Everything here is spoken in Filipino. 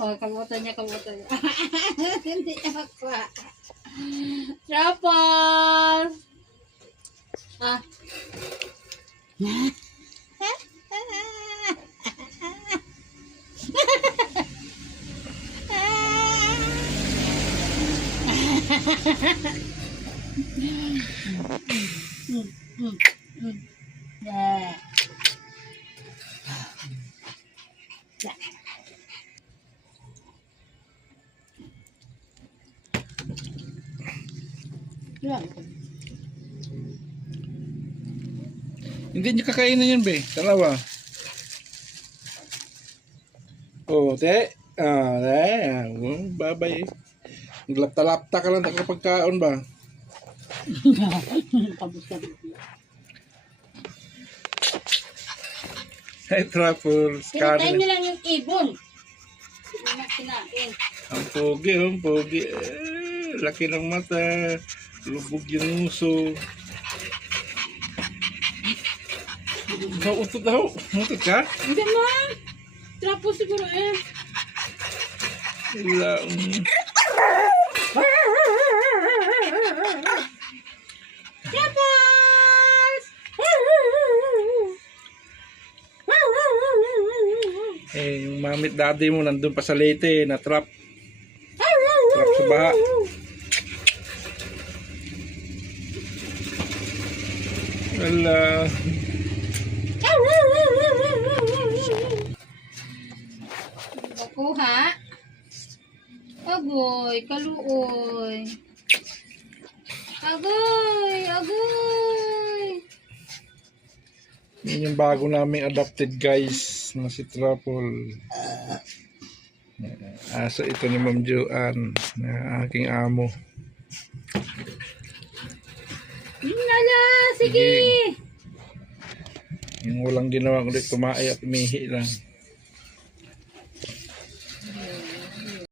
Oh, kamutan niya. Hindi niya makuha. Truffles! Ah. Yeah. Yeah. Hindi niya kakainin yun, be. Dalawa. Oh, te. Babay. Naglapta-lapta ka lang kapag kaon ba? Hey, Truffles. Sinatayin niyo lang yung ibon. Hindi na kinain. Ang pogi. Laki ng mata. Lubog yung uso. Utot daw. Utot ka? Hindi na. Truffles siguro eh. Ilang. Truffles! Yung mamit daddy mo nandun pa sa Leyte na trap. Trap sa baha. Wala. Nakuha. Agoy, kaluoy. Agoy. Yan yung bago naming adopted guys na si Truffle. Aso ito ni Ma'am Joanne na aking amo. Nala, sige. Yung walang ginawa kundi tumae at umihi lang.